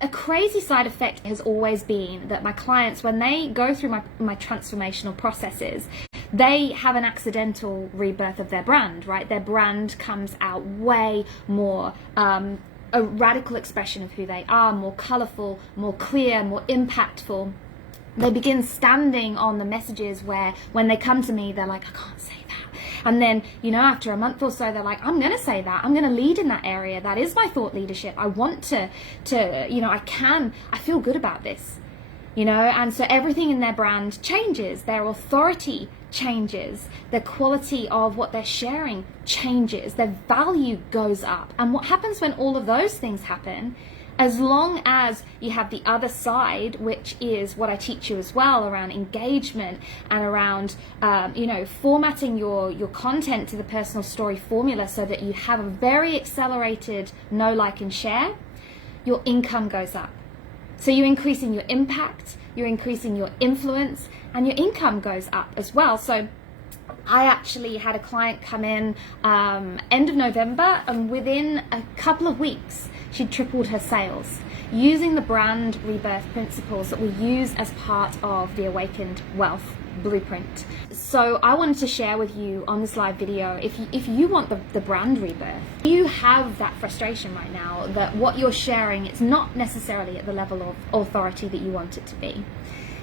a crazy side effect has always been that my clients, when they go through my transformational processes, they have an accidental rebirth of their brand, right? Their brand comes out way more a radical expression of who they are, more colorful, more clear, more impactful. They begin standing on the messages where when they come to me, they're like, I can't say that. And then, you know, after a month or so, they're like, I'm going to say that. I'm going to lead in that area. That is my thought leadership. I want to, you know, I feel good about this, you know, and so everything in their brand changes. Their authority changes. The quality of what they're sharing changes. Their value goes up. And what happens when all of those things happen, as long as you have the other side, which is what I teach you as well, around engagement and around, you know, formatting your content to the personal story formula so that you have a very accelerated know, like, and share, your income goes up. So you're increasing your impact, you're increasing your influence, and your income goes up as well. So I actually had a client come in end of November, and within a couple of weeks, she'd tripled her sales using the brand rebirth principles that we use as part of the Awakened Wealth Blueprint. So I wanted to share with you on this live video, if you want the brand rebirth, you have that frustration right now that what you're sharing, it's not necessarily at the level of authority that you want it to be.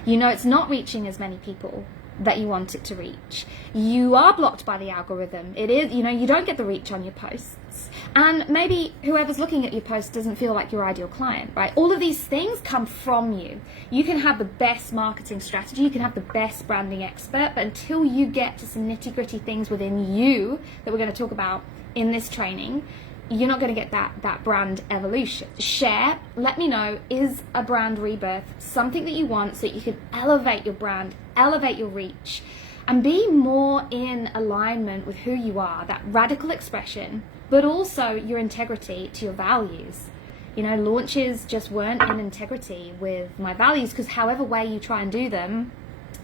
You know, it's not reaching as many people that you want it to reach. You are blocked by the algorithm. It is, you know, you don't get the reach on your posts. And maybe whoever's looking at your post doesn't feel like your ideal client, right? All of these things come from you. You can have the best marketing strategy, you can have the best branding expert, but until you get to some nitty-gritty things within you that we're going to talk about in this training, you're not going to get that brand evolution. Share, let me know, is a brand rebirth something that you want so that you can elevate your brand, elevate your reach, and be more in alignment with who you are, that radical expression, but also your integrity to your values. You know, launches just weren't in integrity with my values, because however way you try and do them,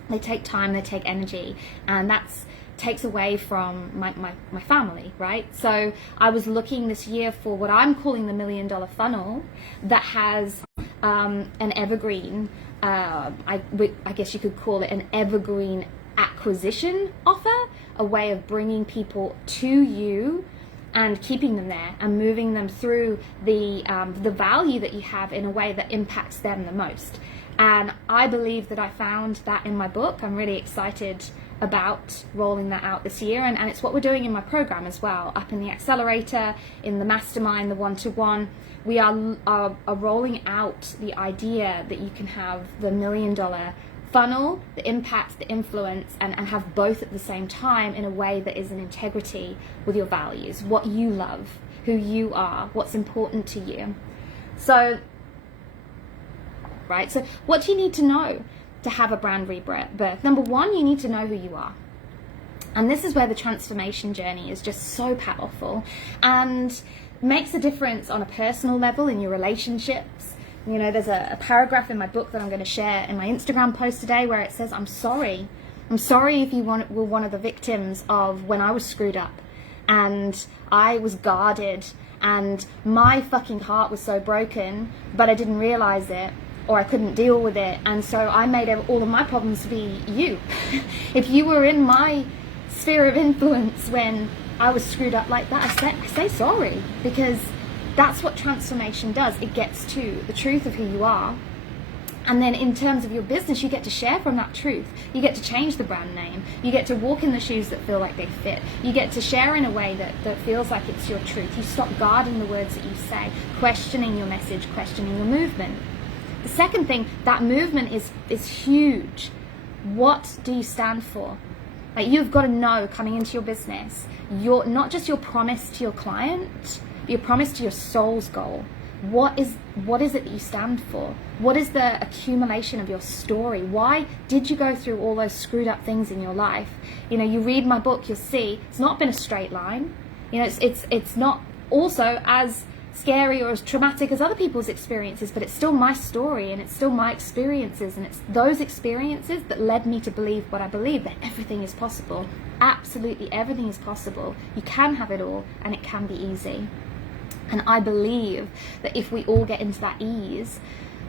they take time, they take energy, and that's takes away from my family, right? So I was looking this year for what I'm calling the $1 million funnel that has an evergreen, I guess you could call it an evergreen acquisition offer, a way of bringing people to you and keeping them there and moving them through the value that you have in a way that impacts them the most. And I believe that I found that in my book. I'm really excited about rolling that out this year, and it's what we're doing in my program as well, up in the accelerator, in the mastermind, the one-to-one. We are rolling out the idea that you can have the $1 million funnel, the impact, the influence, and have both at the same time in a way that is in integrity with your values, what you love, who you are, what's important to you. So, right, so what do you need to know to have a brand rebirth? Number one, you need to know who you are. And this is where the transformation journey is just so powerful and makes a difference on a personal level in your relationships. You know, there's a paragraph in my book that I'm going to share in my Instagram post today where it says, I'm sorry if you were one of the victims of when I was screwed up and I was guarded and my fucking heart was so broken, but I didn't realize it, or I couldn't deal with it, and so I made all of my problems be you. If you were in my sphere of influence when I was screwed up like that, I say sorry, because that's what transformation does. It gets to the truth of who you are, and then in terms of your business, you get to share from that truth. You get to change the brand name. You get to walk in the shoes that feel like they fit. You get to share in a way that feels like it's your truth. You stop guarding the words that you say, questioning your message, questioning your movement. The second thing, that movement is huge. What do you stand for? Like, you've got to know coming into your business, not just your promise to your client, but your promise to your soul's goal. What is it that you stand for? What is the accumulation of your story? Why did you go through all those screwed up things in your life? You know, you read my book, you'll see it's not been a straight line. You know, it's not also as scary or as traumatic as other people's experiences, but it's still my story and it's still my experiences, and it's those experiences that led me to believe what I believe, that everything is possible. Absolutely everything is possible. You can have it all, and it can be easy. And I believe that if we all get into that ease,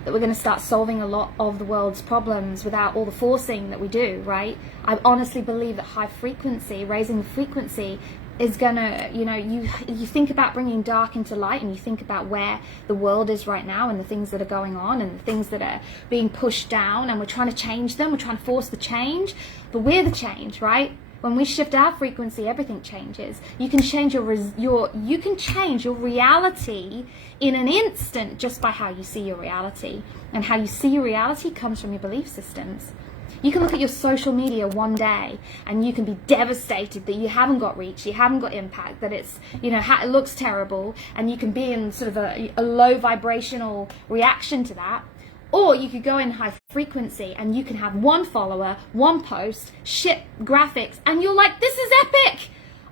that we're going to start solving a lot of the world's problems without all the forcing that we do, right? I honestly believe that high frequency, raising the frequency, is gonna, you think about bringing dark into light, and you think about where the world is right now and the things that are going on and the things that are being pushed down, and we're trying to change them, we're trying to force the change, but we're the change, right? When we shift our frequency, everything changes. You can change you can change your reality in an instant just by how you see your reality. And how you see your reality comes from your belief systems. You can look at your social media one day and you can be devastated that you haven't got reach, you haven't got impact, that it's, it looks terrible, and you can be in sort of a low vibrational reaction to that. Or you could go in high frequency and you can have one follower, one post, shit graphics, and you're like, this is epic.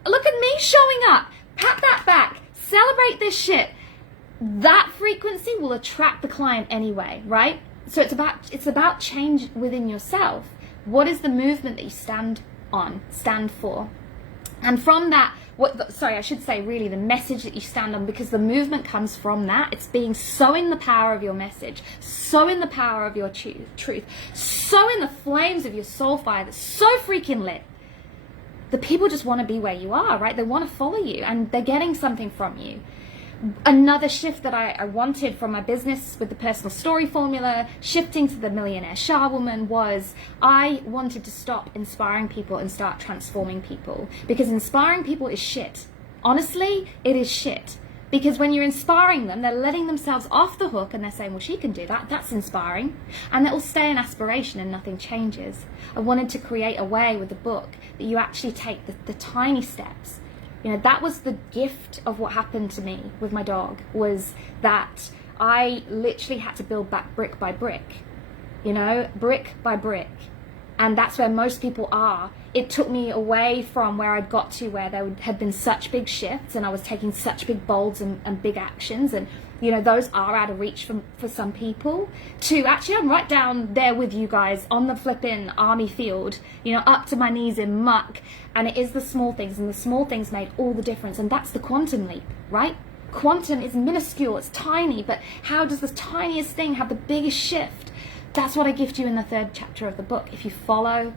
Look at me showing up. Pat that back. Celebrate this shit. That frequency will attract the client anyway, right? So it's about change within yourself. What is the movement that you stand for? And from that, the message that you stand on, because the movement comes from that. It's being so in the power of your message, so in the power of your truth, so in the flames of your soul fire that's so freaking lit. The people just want to be where you are, right? They want to follow you, and they're getting something from you. Another shift that I wanted from my business with the personal story formula, shifting to the millionaire Sha'woman, was I wanted to stop inspiring people and start transforming people. Because inspiring people is shit. Honestly, it is shit. Because when you're inspiring them, they're letting themselves off the hook and they're saying, well, she can do that. That's inspiring. And that will stay an aspiration and nothing changes. I wanted to create a way with the book that you actually take the tiny steps. That was the gift of what happened to me with my dog, was that I literally had to build back brick by brick, brick by brick. And that's where most people are. It took me away from where I'd got to, where there had been such big shifts and I was taking such big bolds and big actions, and those are out of reach for some people, to actually I'm right down there with you guys on the flipping army field, up to my knees in muck. And it is the small things, and the small things made all the difference. And that's the quantum leap, right? Quantum is minuscule, it's tiny, but how does the tiniest thing have the biggest shift? That's what I gift you in the 3rd chapter of the book, if you follow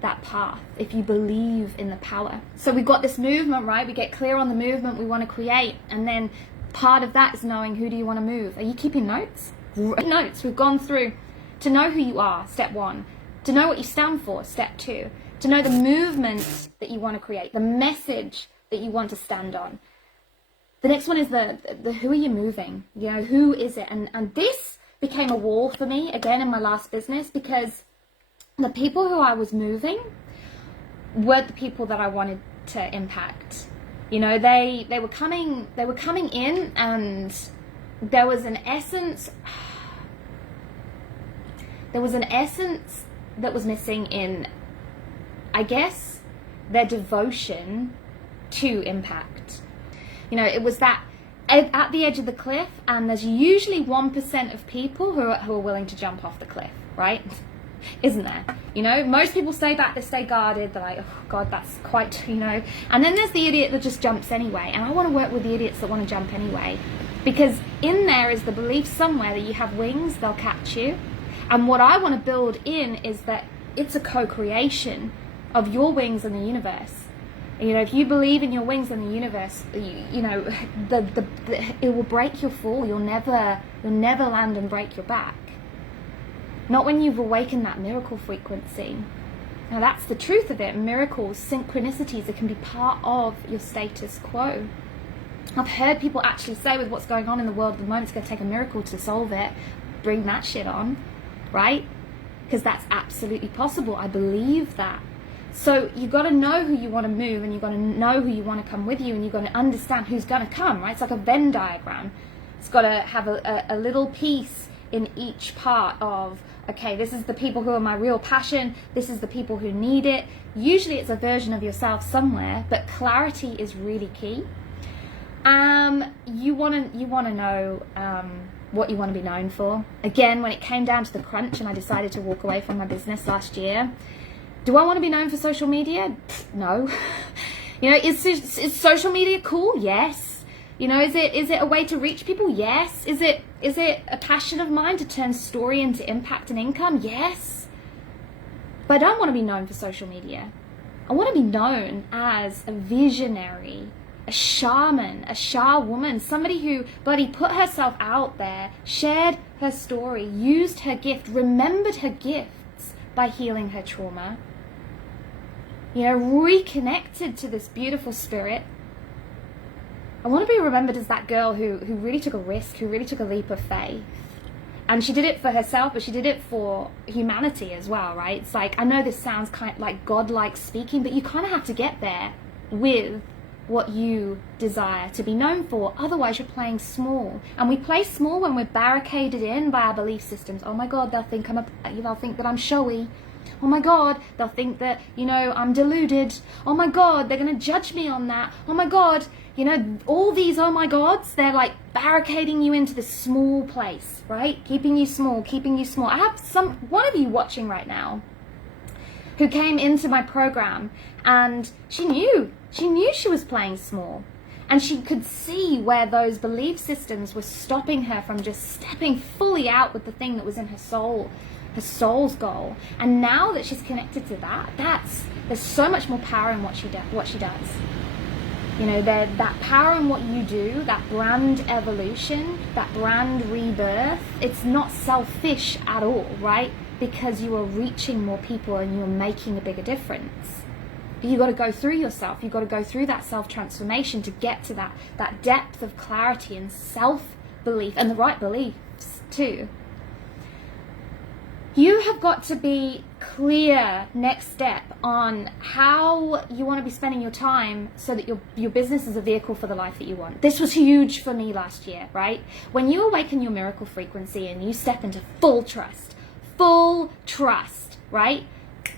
that path, if you believe in the power. So we've got this movement, right? We get clear on the movement we want to create, and then part of that is knowing, who do you want to move? Are you keeping notes? Notes. We've gone through to know who you are, step 1. To know what you stand for, step 2. To know the movement that you want to create, the message that you want to stand on. The next one is the who are you moving? Who is it? And this became a wall for me again in my last business, because the people who I was moving were the people that I wanted to impact. They were coming in, and there was an essence that was missing in, I guess, their devotion to impact. It was that at the edge of the cliff, and there's usually 1% of people who are willing to jump off the cliff, right? Isn't there? Most people stay back, they stay guarded, they're like, oh God, that's quite, and then there's the idiot that just jumps anyway. And I want to work with the idiots that want to jump anyway, because in there is the belief somewhere that you have wings, they'll catch you. And what I want to build in is that it's a co-creation of your wings and the universe. If you believe in your wings and the universe, it will break your fall. You'll never land and break your back. Not when you've awakened that miracle frequency. Now that's the truth of it. Miracles, synchronicities, that can be part of your status quo. I've heard people actually say, with what's going on in the world at the moment, it's going to take a miracle to solve it. Bring that shit on, right? Because that's absolutely possible. I believe that. So you've got to know who you want to move, and you've got to know who you want to come with you, and you've got to understand who's going to come, right? It's like a Venn diagram. It's got to have a little piece in each part of, okay, this is the people who are my real passion, this is the people who need it. Usually it's a version of yourself somewhere, but clarity is really key. You want to know what you want to be known for. Again, when it came down to the crunch and I decided to walk away from my business last year, do I want to be known for social media? No. Is social media cool? Yes. You know, is it a way to reach people? Yes. Is it a passion of mine to turn story into impact and income? Yes. But I don't want to be known for social media. I want to be known as a visionary, a shaman, a Sha'woman, somebody who bloody put herself out there, shared her story, used her gift, remembered her gifts by healing her trauma. You know, reconnected to this beautiful spirit. I want to be remembered as that girl who really took a risk, who really took a leap of faith. And she did it for herself, but she did it for humanity as well, right? It's like, I know this sounds kind of like godlike speaking, but you kind of have to get there with what you desire to be known for. Otherwise, you're playing small. And we play small when we're barricaded in by our belief systems. Oh my God, they'll think that I'm showy. Oh my God, they'll think that, you know, I'm deluded. Oh my God, they're going to judge me on that. Oh my God, you know, all these oh my gods, they're like barricading you into this small place, right? Keeping you small, keeping you small. I have one of you watching right now who came into my program, and she knew she was playing small. And she could see where those belief systems were stopping her from just stepping fully out with the thing that was in her soul, her soul's goal. And now that she's connected to that, there's so much more power in what she does. You know, that power in what you do, that brand evolution, that brand rebirth, it's not selfish at all, right? Because you are reaching more people and you're making a bigger difference. But you got to go through yourself. You've got to go through that self-transformation to get to that depth of clarity and self-belief, and the right beliefs too. You have got to be clear next step on how you want to be spending your time so that your business is a vehicle for the life that you want. This was huge for me last year, right? When you awaken your miracle frequency and you step into full trust, right?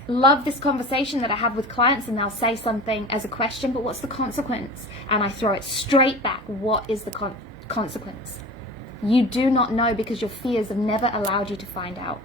Love this conversation that I have with clients, and they'll say something as a question, but what's the consequence? And I throw it straight back. What is the consequence? You do not know, because your fears have never allowed you to find out.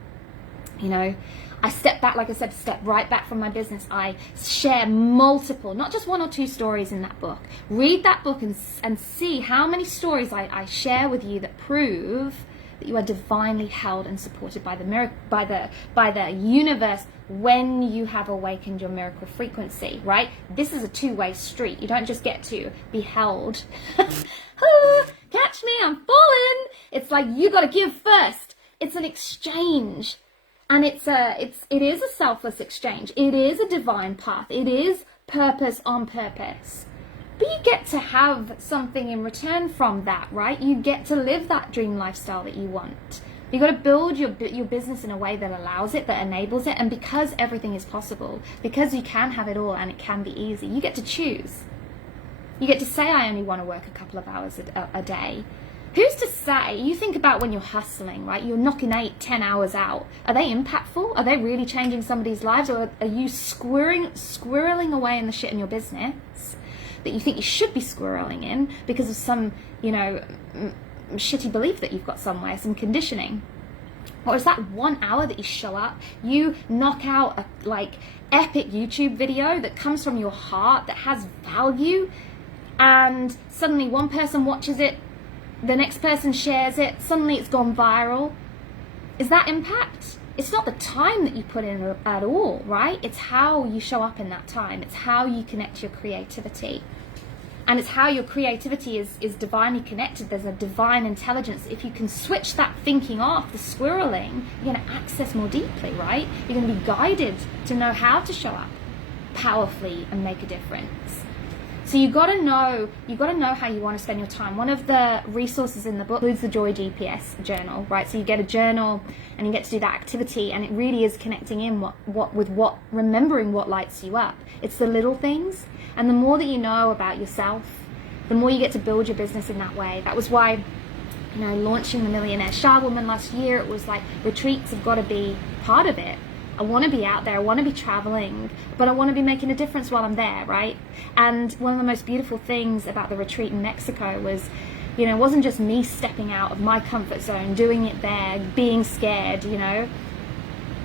You know, I step back, like I said, step right back from my business. I share multiple, not just one or two stories in that book. Read that book and see how many stories I share with you that prove that you are divinely held and supported by the universe when you have awakened your miracle frequency, right? This is a two-way street. You don't just get to be held. Catch me, I'm falling. It's like you got to give first. It's an exchange. And it is a selfless exchange. It is a divine path. It is purpose on purpose. But you get to have something in return from that, right? You get to live that dream lifestyle that you want. You've got to build your business in a way that allows it, that enables it. And because everything is possible, because you can have it all and it can be easy, you get to choose. You get to say, I only want to work a couple of hours a day. Who's to say? You think about when you're hustling, right? You're knocking 8-10 hours out. Are they impactful? Are they really changing somebody's lives? Or are you squirreling away in the shit in your business that you think you should be squirreling in because of some, you know, shitty belief that you've got somewhere, some conditioning? Or is that 1 hour that you show up, you knock out a epic YouTube video that comes from your heart, that has value, and suddenly one person watches it, the next person shares it, suddenly it's gone viral? Is that impact? It's not the time that you put in at all, right? It's how you show up in that time. It's how you connect your creativity. And it's how your creativity is divinely connected. There's a divine intelligence. If you can switch that thinking off, the squirreling, you're going to access more deeply, right? You're going to be guided to know how to show up powerfully and make a difference. So you got to know how you want to spend your time. One of the resources in the book includes the Joy GPS journal, right? So you get a journal and you get to do that activity, and it really is connecting in remembering what lights you up. It's the little things, and the more that you know about yourself, the more you get to build your business in that way. That was why, you know, launching the Millionaire Sha'woman last year, it was like retreats have got to be part of it. I want to be out there, I want to be traveling, but I want to be making a difference while I'm there, right? And one of the most beautiful things about the retreat in Mexico was, you know, it wasn't just me stepping out of my comfort zone, doing it there, being scared, you know.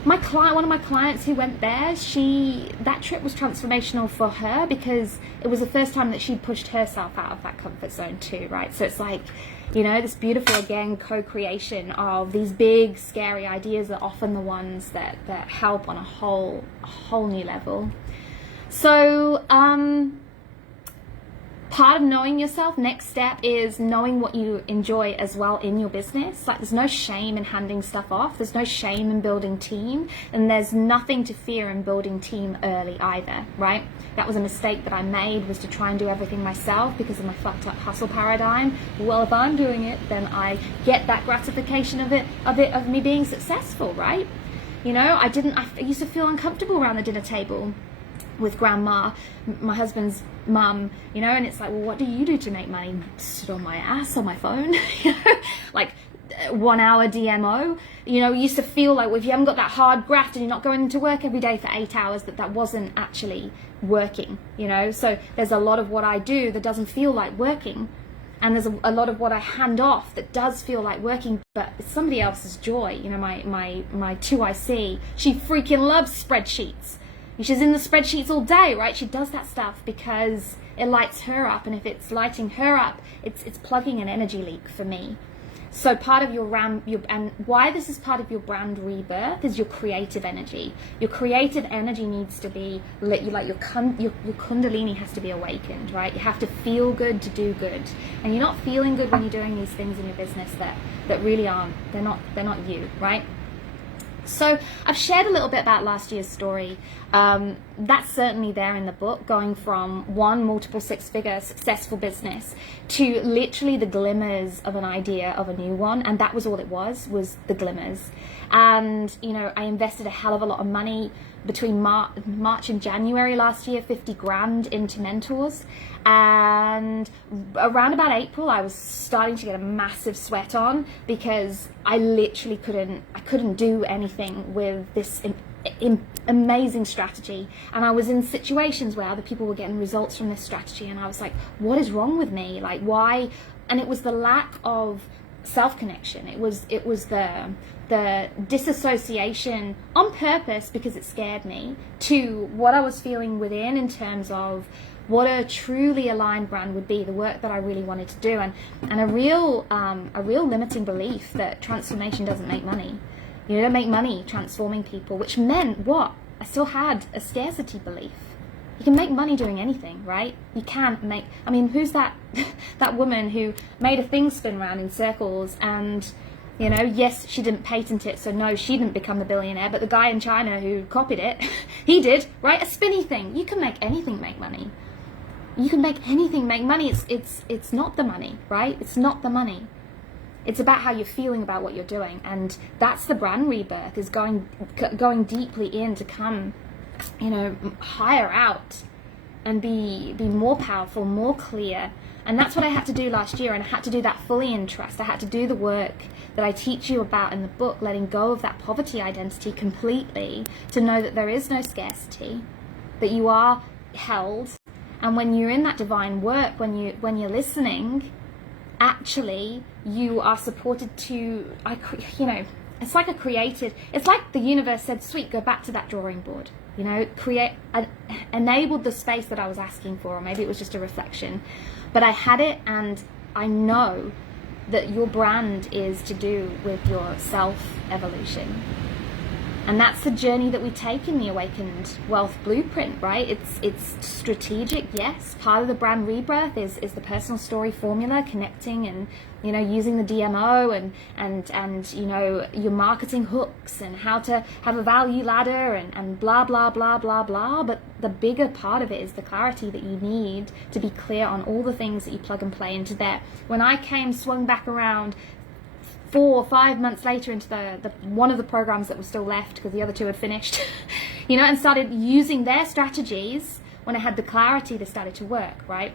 One of my clients who went there, that trip was transformational for her because it was the first time that she'd pushed herself out of that comfort zone too, right? So it's like, this beautiful, again, co-creation of these big, scary ideas are often the ones that help on a whole new level. So, part of knowing yourself, next step is knowing what you enjoy as well in your business. Like, there's no shame in handing stuff off. There's no shame in building team. And there's nothing to fear in building team early either, right? That was a mistake that I made, was to try and do everything myself because of my fucked up hustle paradigm. Well, if I'm doing it, then I get that gratification of me being successful, right? I used to feel uncomfortable around the dinner table with grandma, my husband's mum, and it's like, well, what do you do to make money? Sit on my ass on my phone, like 1 hour DMO. Used to feel like, well, if you haven't got that hard graft and you're not going into work every day for 8 hours, that wasn't actually working, So there's a lot of what I do that doesn't feel like working. And there's a lot of what I hand off that does feel like working, but it's somebody else's joy. My 2IC, she freaking loves spreadsheets. She's in the spreadsheets all day, right? She does that stuff because it lights her up, and if it's lighting her up, it's plugging an energy leak for me. So part of and why this is part of your brand rebirth is your creative energy. Your creative energy needs to be lit. Your kundalini has to be awakened, right? You have to feel good to do good, and you're not feeling good when you're doing these things in your business that really aren't. They're not you, right? So I've shared a little bit about last year's story. That's certainly there in the book, going from one multiple six-figure successful business to literally the glimmers of an idea of a new one. And that was all it was the glimmers. And, I invested a hell of a lot of money between March and January last year, 50 grand into mentors. And around about April, I was starting to get a massive sweat on because I literally couldn't do anything with this amazing strategy. And I was in situations where other people were getting results from this strategy, and I was like, what is wrong with me? Like, why? And it was the lack of self-connection. It was the disassociation on purpose because it scared me to what I was feeling within in terms of what a truly aligned brand would be, the work that I really wanted to do, and a real limiting belief that transformation doesn't make money. You don't make money transforming people, which meant what? I still had a scarcity belief. You can make money doing anything, right? You can make, who's that woman who made a thing spin around in circles and, yes, she didn't patent it, so no, she didn't become the billionaire, but the guy in China who copied it, he did, right? A spinny thing. You can make anything make money. You can make anything make money. It's not the money, right? It's not the money. It's about how you're feeling about what you're doing, and that's the brand rebirth, is going deeply in to come, higher out and be more powerful, more clear. And that's what I had to do last year, and I had to do that fully in trust. I had to do the work that I teach you about in the book, letting go of that poverty identity completely, to know that there is no scarcity, that you are held. And when you're in that divine work, when you're listening, actually you are supported to, it's like it's like the universe said, sweet, go back to that drawing board, enabled the space that I was asking for, or maybe it was just a reflection, but I had it. And I know that your brand is to do with your self-evolution. And that's the journey that we take in the Awakened Wealth Blueprint, right? It's strategic, yes. Part of the brand rebirth is the personal story formula, connecting and, using the DMO and your marketing hooks and how to have a value ladder and blah, blah, blah, blah, blah. But the bigger part of it is the clarity that you need to be clear on all the things that you plug and play into there. When I swung back around 4 or 5 months later into the one of the programs that was still left because the other two had finished, and started using their strategies, when I had the clarity, they started to work, right?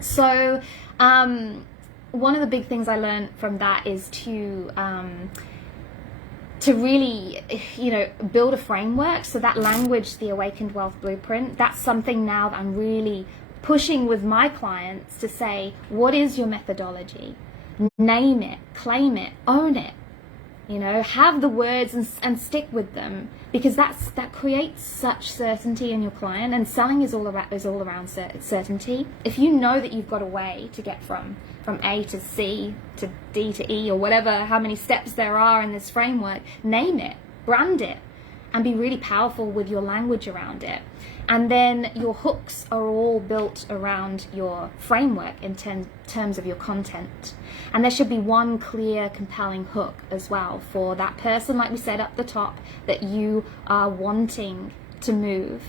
So one of the big things I learned from that is to really, build a framework. So that language, the Awakened Wealth Blueprint, that's something now that I'm really pushing with my clients to say, what is your methodology? Name it, claim it, own it. You know, have the words and stick with them, because that creates such certainty in your client. And selling is all around certainty. If you know that you've got a way to get from A to C to D to E, or whatever, how many steps there are in this framework, name it, brand it, and be really powerful with your language around it. And then your hooks are all built around your framework in terms of your content. And there should be one clear, compelling hook as well for that person, like we said up the top, that you are wanting to move,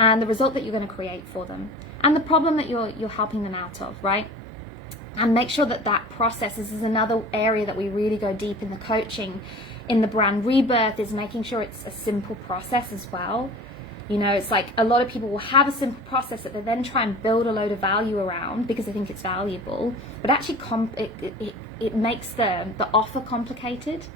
and the result that you're going to create for them, and the problem that you're helping them out of, right? And make sure that process, this is another area that we really go deep in the coaching, in the brand rebirth, is making sure it's a simple process as well. You know, it's like a lot of people will have a simple process that they then try and build a load of value around because they think it's valuable, but actually it makes the offer complicated,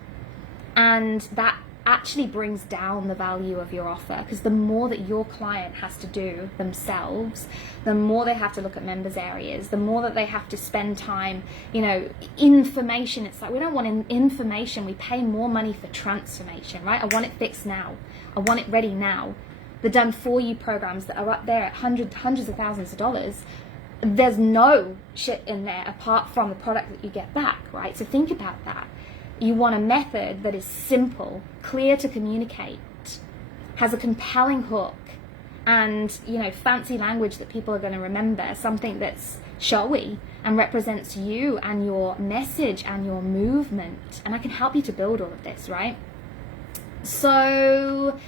and that actually brings down the value of your offer, because the more that your client has to do themselves, the more they have to look at members areas, the more that they have to spend time, you know, information. It's like, we don't want information, we pay more money for transformation, right? I want it fixed now, I want it ready now. The done for you programs that are up there at hundreds of thousands of dollars, there's no shit in there apart from the product that you get back, right? So think about that. You want a method that is simple, clear to communicate, has a compelling hook, and, you know, fancy language that people are going to remember, something that's showy and represents you and your message and your movement. And I can help you to build all of this, right? So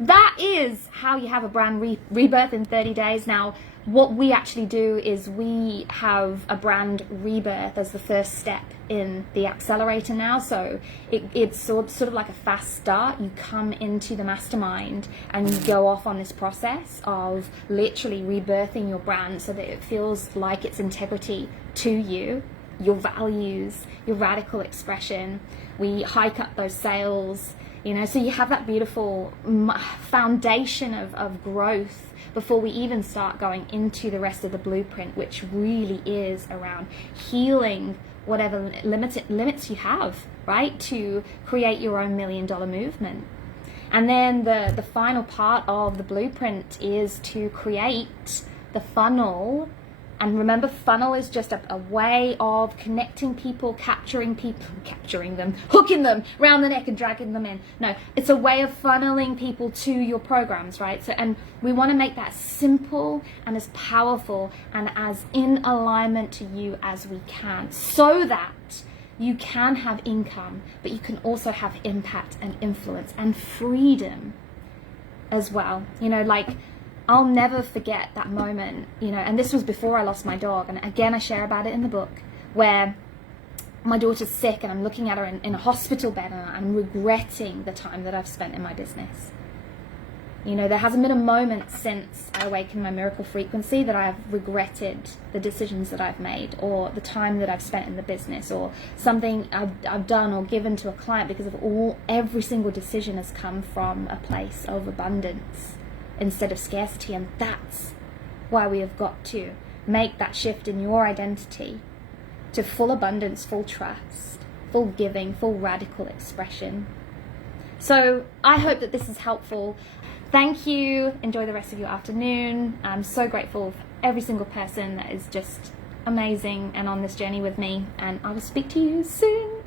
that is how you have a brand rebirth in 30 days. Now, what we actually do is we have a brand rebirth as the first step in the accelerator now. So it's sort of like a fast start. You come into the mastermind and you go off on this process of literally rebirthing your brand so that it feels like its integrity to you, your values, your radical expression. We hike up those sales, you know, so you have that beautiful foundation of growth before we even start going into the rest of the blueprint, which really is around healing whatever limits you have, right, to create your own $1 million movement. And then the final part of the blueprint is to create the funnel. And remember, funnel is just a way of connecting people, capturing them, hooking them around the neck and dragging them in. No, it's a way of funneling people to your programs, right? So, and we want to make that simple and as powerful and as in alignment to you as we can, so that you can have income, but you can also have impact and influence and freedom as well. You know, like, I'll never forget that moment, you know, and this was before I lost my dog. And again, I share about it in the book, where my daughter's sick and I'm looking at her in a hospital bed and I'm regretting the time that I've spent in my business. You know, there hasn't been a moment since I awakened my miracle frequency that I have regretted the decisions that I've made, or the time that I've spent in the business, or something I've done or given to a client, because every single decision has come from a place of abundance instead of scarcity. And that's why we have got to make that shift in your identity to full abundance, full trust, full giving, full radical expression. So I hope that this is helpful. Thank you. Enjoy the rest of your afternoon. I'm so grateful for every single person that is just amazing and on this journey with me, and I will speak to you soon.